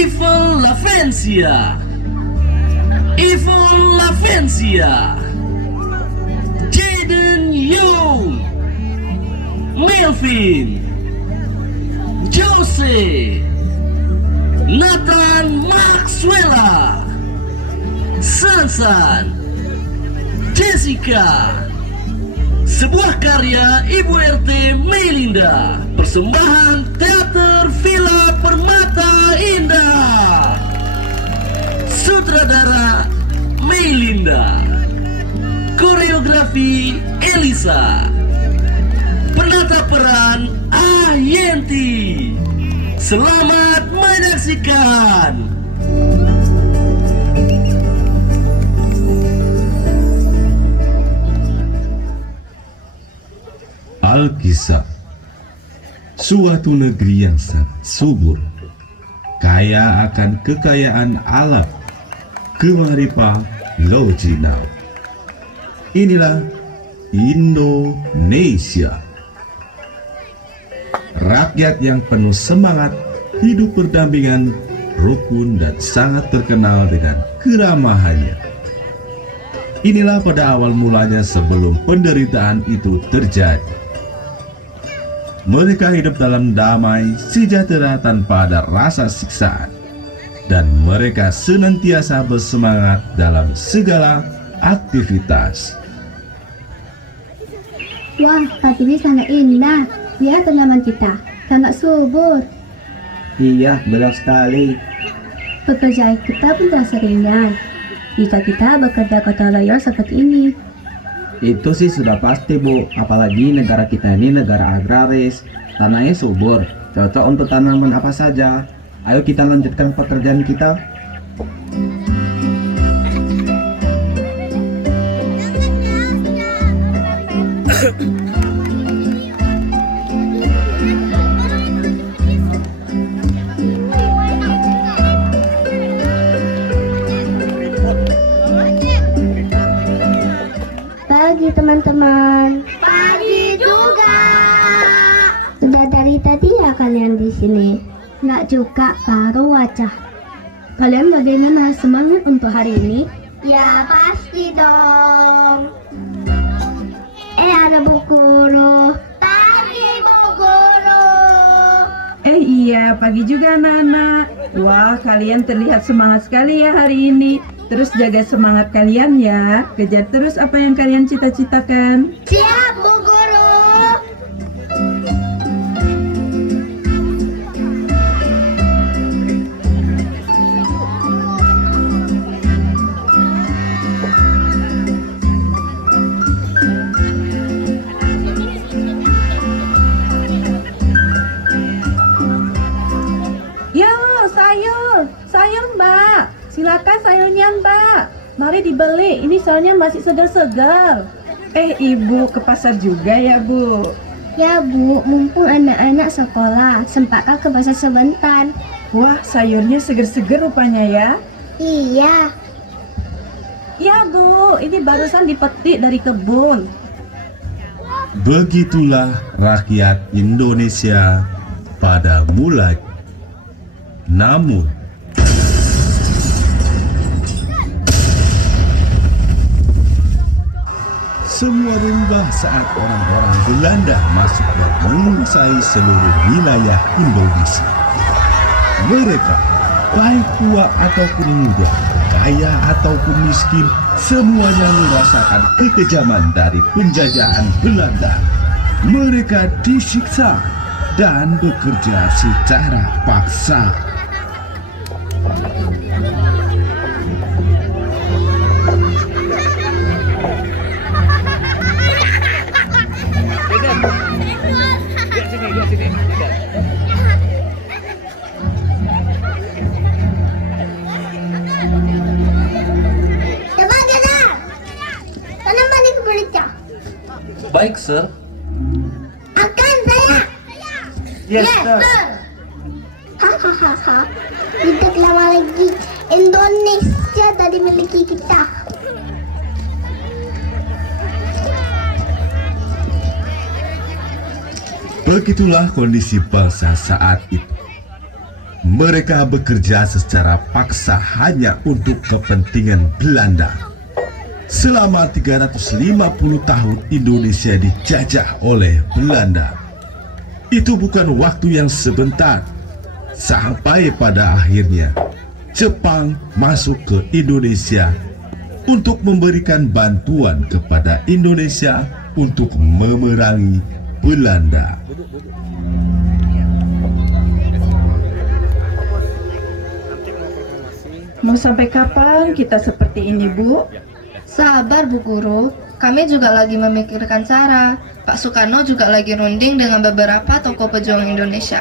Evil Lavencia, Evil Lavencia, Jaden Young, Melvin, Jose, Nathan Maxwella, Sansan, Jessica. Sebuah karya Ibu RT Melinda, persembahan Teater Villa Permata Indah. Sutradara Melinda, koreografi Elisa, penata peran Ayenti. Selamat menyaksikan. Alkisah, suatu negeri yang sangat subur, kaya akan kekayaan alam, Kemaripa Lojina. Inilah Indonesia. Rakyat yang penuh semangat, hidup berdampingan, rukun dan sangat terkenal dengan keramahannya. Inilah pada awal mulanya sebelum penderitaan itu terjadi. Mereka hidup dalam damai, sejahtera tanpa ada rasa siksaan. Dan mereka senantiasa bersemangat dalam segala aktivitas. Wah, pagi ini sangat indah. Lihat tanaman kita, sangat subur. Iya, benar sekali. Pekerjaan kita pun terasa ringan jika kita bekerja gotong royong seperti ini. Itu sih sudah pasti, Bu. Apalagi negara kita ini negara agraris. Tanahnya subur, cocok untuk tanaman apa saja. Ayo kita lanjutkan pekerjaan kita. Pagi teman-teman. Pagi juga. Sudah dari tadi ya kalian di sini? Nggak juga, baru wajah. Kalian bagaimana, semangat untuk hari ini? Ya pasti dong. Ada Bu Guru. Pagi Bu Guru. Iya, pagi juga anak-anak. Wah, kalian terlihat semangat sekali ya hari ini. Terus jaga semangat kalian ya. Kejar terus apa yang kalian cita-citakan. Siap Bu Guru. Yo, sayur Mbak. Silakan sayurnya Mbak. Mari dibeli, ini soalnya masih segar-segar. Ibu ke pasar juga ya Bu? Ya Bu, mumpung anak-anak sekolah, sempatkah ke pasar sebentar? Wah, sayurnya seger-seger rupanya ya. Iya. Ya Bu, ini barusan dipetik dari kebun. Begitulah rakyat Indonesia pada mulanya. Namun, semua berubah saat orang-orang Belanda masuk dan menguasai seluruh wilayah Indonesia. Mereka, baik tua ataupun muda, kaya ataupun miskin, semuanya merasakan kekejaman dari penjajahan Belanda. Mereka disiksa dan bekerja secara paksa. Coba gerak. Tanaman itu berita. Baik, Sir. Akan saya. Yes, Sir. Hahaha. Tidak lama lagi Indonesia tadi miliki kita. Begitulah kondisi bangsa saat itu. Mereka bekerja secara paksa hanya untuk kepentingan Belanda. Selama 350 tahun Indonesia dijajah oleh Belanda. Itu bukan waktu yang sebentar. Sampai pada akhirnya Jepang masuk ke Indonesia untuk memberikan bantuan kepada Indonesia untuk memerangi Belanda. Mau sampai kapan kita seperti ini, Bu? Sabar Bu Guru, kami juga lagi memikirkan cara. Pak Soekarno juga lagi runding dengan beberapa tokoh pejuang Indonesia.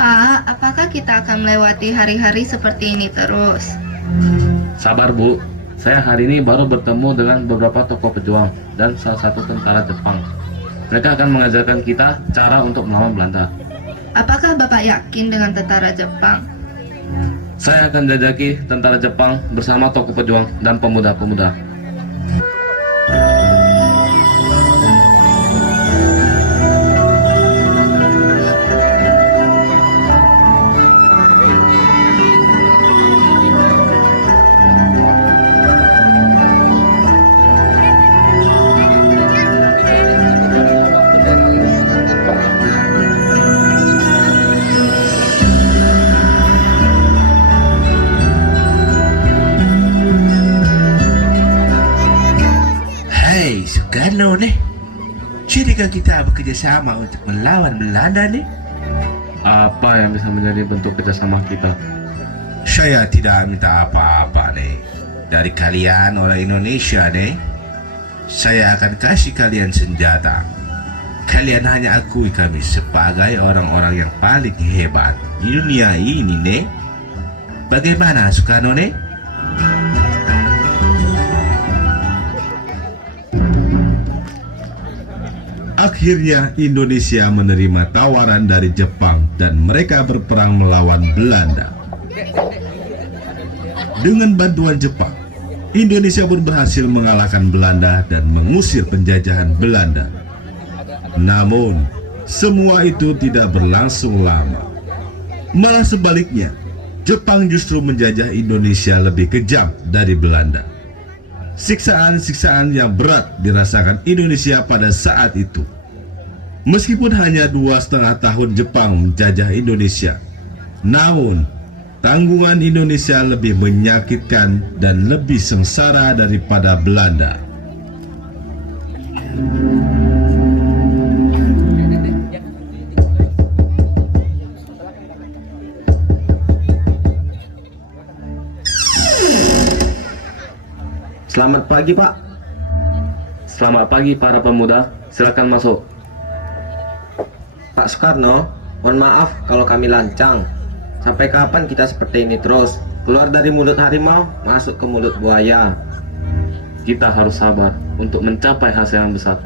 Pak, apakah kita akan melewati hari-hari seperti ini terus? Sabar Bu, saya hari ini baru bertemu dengan beberapa tokoh pejuang dan salah satu tentara Jepang. Mereka akan mengajarkan kita cara untuk melawan Belanda. Apakah Bapak yakin dengan tentara Jepang? Saya akan jajaki tentara Jepang bersama tokoh pejuang dan pemuda-pemuda. Hei Soekarno nih, jadikan kita bekerja sama untuk melawan Belanda nih. Apa yang bisa menjadi bentuk kerjasama kita? Saya tidak minta apa-apa nih dari kalian orang Indonesia nih. Saya akan kasih kalian senjata. Kalian hanya akui kami sebagai orang-orang yang paling hebat di dunia ini nih. Bagaimana Soekarno nih? Akhirnya Indonesia menerima tawaran dari Jepang dan mereka berperang melawan Belanda. Dengan bantuan Jepang, Indonesia pun berhasil mengalahkan Belanda dan mengusir penjajahan Belanda. Namun, semua itu tidak berlangsung lama. Malah sebaliknya, Jepang justru menjajah Indonesia lebih kejam dari Belanda. Siksaan-siksaan yang berat dirasakan Indonesia pada saat itu. Meskipun hanya 2,5 tahun Jepang menjajah Indonesia, namun tanggungan Indonesia lebih menyakitkan dan lebih sengsara daripada Belanda. Selamat pagi, Pak. Selamat pagi para pemuda, silakan masuk. Pak Soekarno, mohon maaf kalau kami lancang. Sampai kapan kita seperti ini terus? Keluar dari mulut harimau, masuk ke mulut buaya. Kita harus sabar untuk mencapai hasil yang besar.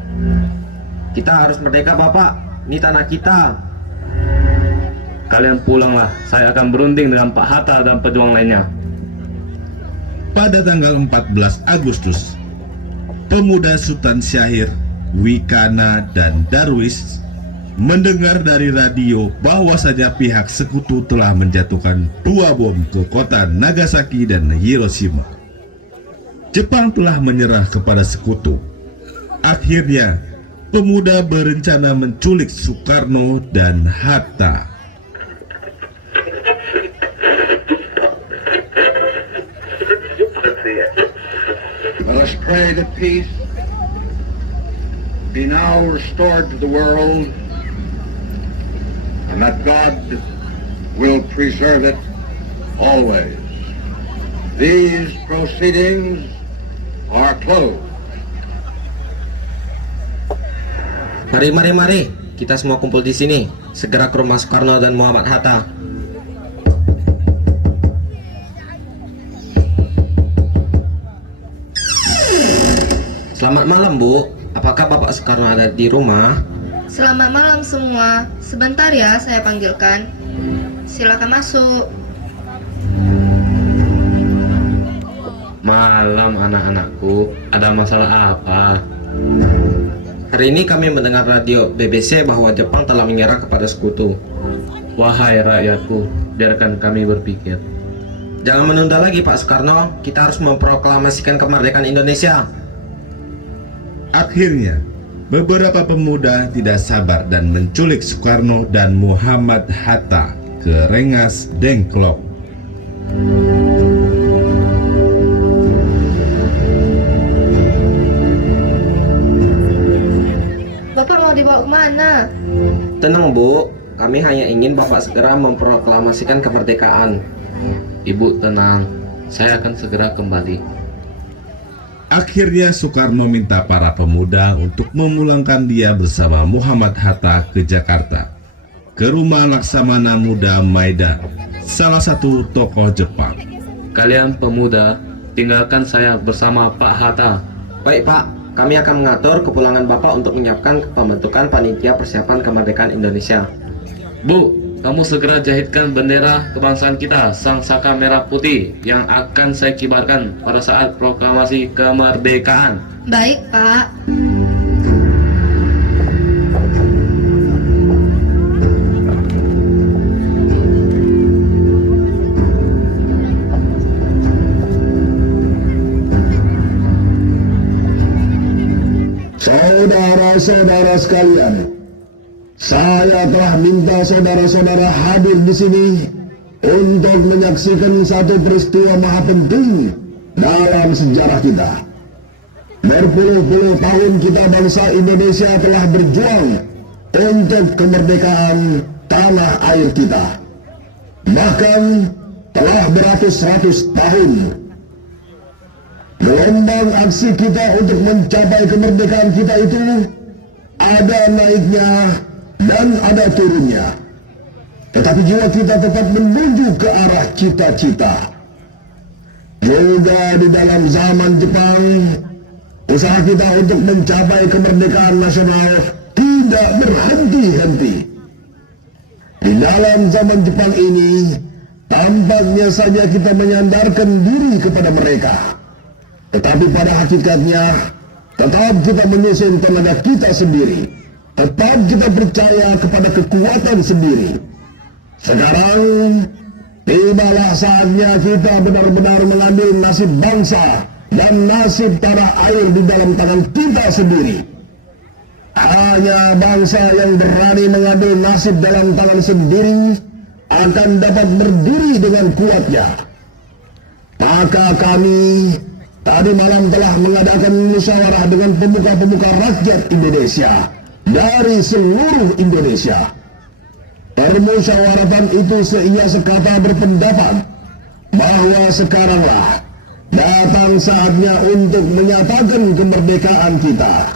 Kita harus merdeka, Bapak. Ini tanah kita. Kalian pulanglah, saya akan berunding dengan Pak Hatta dan pejuang lainnya. Pada tanggal 14 Agustus, pemuda Sultan Syahir, Wikana, dan Darwis mendengar dari radio bahwasanya pihak sekutu telah menjatuhkan 2 bom ke kota Nagasaki dan Hiroshima. Jepang telah menyerah kepada sekutu. Akhirnya, pemuda berencana menculik Soekarno dan Hatta. Let us pray that peace be now restored to the world and that God will preserve it always. These proceedings are closed. Mari. Kita semua kumpul di sini. Segera ke rumah Soekarno dan Muhammad Hatta. Selamat malam, Bu. Apakah Bapak Soekarno ada di rumah? Selamat malam semua. Sebentar ya, saya panggilkan. Silakan masuk. Malam anak-anakku, ada masalah apa? Hari ini kami mendengar radio BBC bahwa Jepang telah menyerang kepada sekutu. Wahai rakyatku, biarkan kami berpikir. Jangan menunda lagi Pak Soekarno, kita harus memproklamasikan kemerdekaan Indonesia. Akhirnya, beberapa pemuda tidak sabar dan menculik Soekarno dan Muhammad Hatta ke Rengas Dengklok. Bapak mau dibawa kemana? Tenang Bu, kami hanya ingin Bapak segera memproklamasikan kemerdekaan. Ibu tenang, saya akan segera kembali. Akhirnya Soekarno minta para pemuda untuk memulangkan dia bersama Muhammad Hatta ke Jakarta, ke rumah Laksamana Muda Maeda, salah satu tokoh Jepang. Kalian pemuda, tinggalkan saya bersama Pak Hatta. Baik Pak, kami akan mengatur kepulangan Bapak untuk menyiapkan pembentukan panitia persiapan kemerdekaan Indonesia. Bu, kamu segera jahitkan bendera kebangsaan kita, sang saka merah putih, yang akan saya kibarkan pada saat proklamasi kemerdekaan. Baik, Pak. Saudara-saudara sekalian, saya telah minta saudara-saudara hadir di sini untuk menyaksikan satu peristiwa maha penting dalam sejarah kita. Berpuluh-puluh tahun kita bangsa Indonesia telah berjuang untuk kemerdekaan tanah air kita. Bahkan telah beratus-ratus tahun. Gelombang aksi kita untuk mencapai kemerdekaan kita itu ada naiknya dan ada turunnya. Tetapi jiwa kita tetap menuju ke arah cita-cita. Juga di dalam zaman Jepang, usaha kita untuk mencapai kemerdekaan nasional tidak berhenti-henti. Di dalam zaman Jepang ini, tampaknya saja kita menyandarkan diri kepada mereka. Tetapi pada hakikatnya, tetap kita menyusun tenaga kita sendiri. Tetap kita percaya kepada kekuatan sendiri. Sekarang, tibalah saatnya kita benar-benar mengambil nasib bangsa dan nasib tanah air di dalam tangan kita sendiri. Hanya bangsa yang berani mengambil nasib dalam tangan sendiri akan dapat berdiri dengan kuatnya. Maka kami tadi malam telah mengadakan musyawarah dengan pemuka-pemuka rakyat Indonesia dari seluruh Indonesia. Permusyawaratan itu seia sekata berpendapat bahwa sekaranglah datang saatnya untuk menyatakan kemerdekaan kita.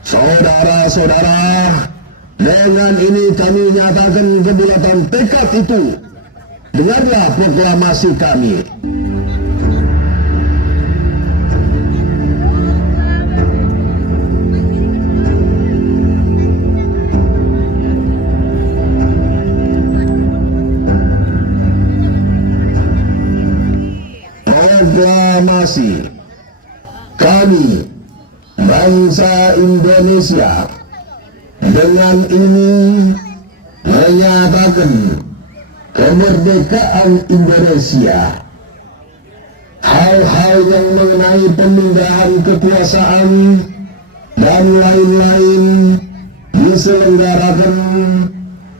Saudara-saudara, dengan ini kami nyatakan kebulatan tekad itu. Dengarlah proklamasi kami. Proklamasi. Kami, bangsa Indonesia, dengan ini menyatakan kemerdekaan Indonesia. Hal-hal yang mengenai pemindahan kekuasaan dan lain-lain diselenggarakan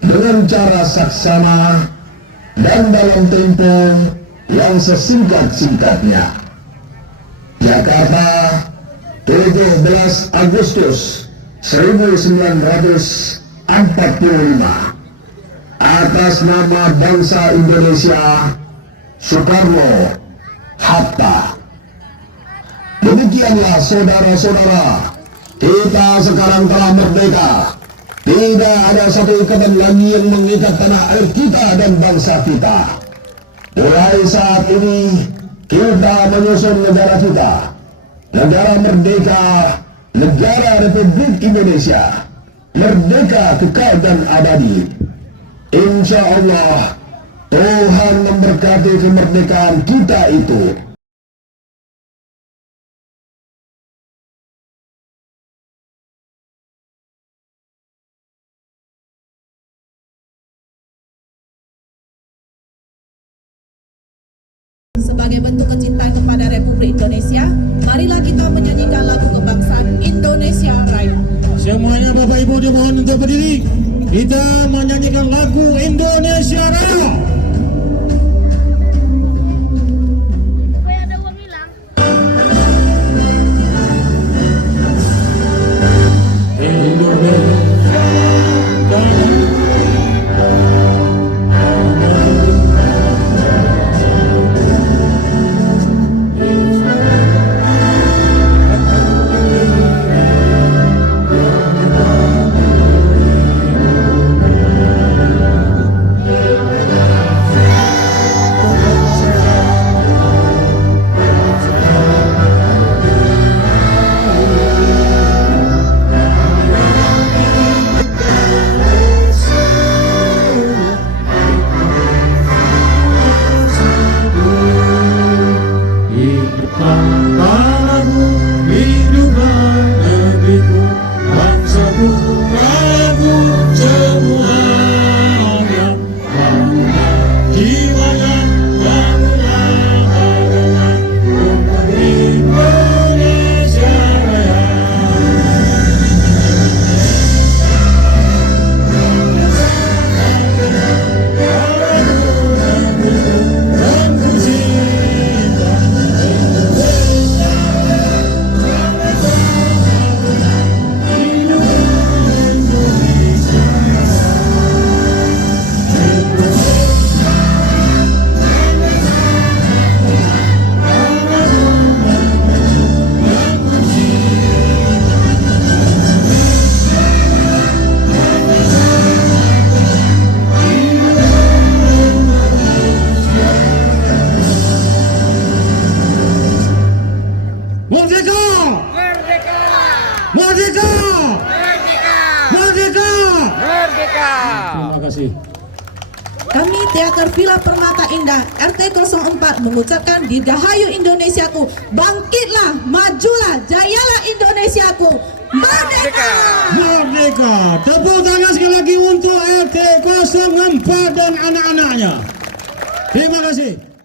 dengan cara saksama dan dalam tempo yang sesingkat-singkatnya. Jakarta, 17 Agustus 1945. Atas nama bangsa Indonesia, Soekarno Hatta. Demikianlah saudara-saudara, kita sekarang telah merdeka. Tidak ada satu ikatan lagi yang mengikat tanah air kita dan bangsa kita. Mulai saat ini, kita menyusun negara kita, negara merdeka, negara Republik Indonesia. merdeka kekal dan abadi. Insya Allah Tuhan memberkati kemerdekaan kita itu. Sebagai bentuk kecintaan kepada Republik Indonesia, marilah kita menyanyikan lagu kebangsaan Indonesia Raya. Semuanya Bapak Ibu dimohon untuk berdiri. Kita menyanyikan lagu Indonesia Raya. Merdeka! Merdeka! Merdeka! Merdeka! Merdeka! Terima kasih. Kami Teater Villa Permata Indah RT 04 mengucapkan Dirgahayu Indonesiaku, bangkitlah, majulah, jayalah Indonesiaku, merdeka! Merdeka! Tepuk tangan sekali lagi untuk RT 04 dan anak-anaknya. Terima kasih.